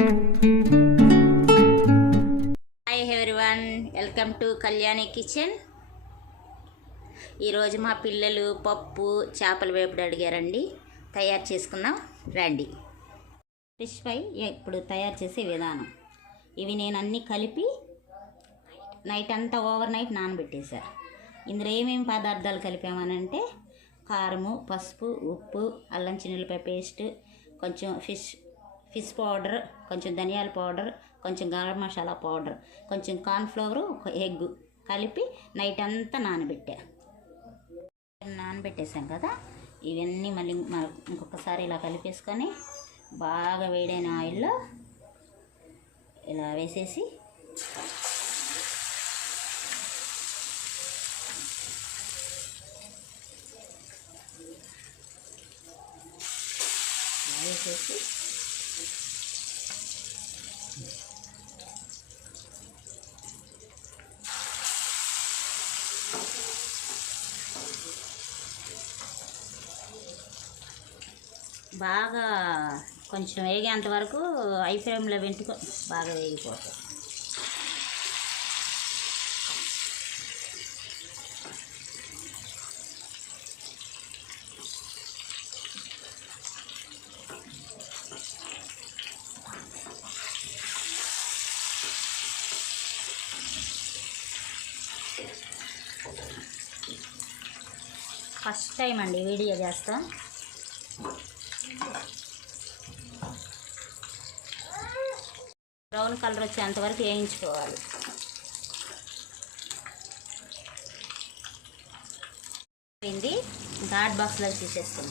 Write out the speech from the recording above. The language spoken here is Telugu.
Hi everyone, welcome to Kalyani kitchen. ఈరోజు మా పిల్లలు పప్పు చేపల వేపుడు అడిగారండి. తయారు చేసుకుందాం రండి. ఫిష్ ఫ్రై ఇప్పుడు తయారు చేసే విధానం. ఇవి నేను అన్నీ కలిపి నైట్ అంతా ఓవర్ నైట్ నానబెట్టేసా. ఇందులో ఏమేమి పదార్థాలు కలిపామనంటే కారము, పసుపు, ఉప్పు, అల్లం చిన్నులపాయ పేస్ట్, కొంచెం ఫిష్ పౌడర్, కొంచెం ధనియాల పౌడర్, కొంచెం గరం మసాలా పౌడర్, కొంచెం కార్న్ఫ్లవరు, ఒక ఎగ్ కలిపి నైట్ అంతా నానబెట్టేసాం కదా. ఇవన్నీ మళ్ళీ ఇంకొకసారి ఇలా కలిపేసుకొని బాగా వేడైన ఆయిల్లో ఇలా వేసేసి బాగా కొంచెం వేగేంత వరకు హై ఫ్లేమ్లో పెట్టుకో, బాగా వేగిపోతుంది. ఫస్ట్ టైం అండి వీడియో చేస్తాం. బ్రౌన్ కలర్ వచ్చేంతవరకు వేయించుకోవాలి. ఘాట్ బాక్స్లో తీసేస్తాం.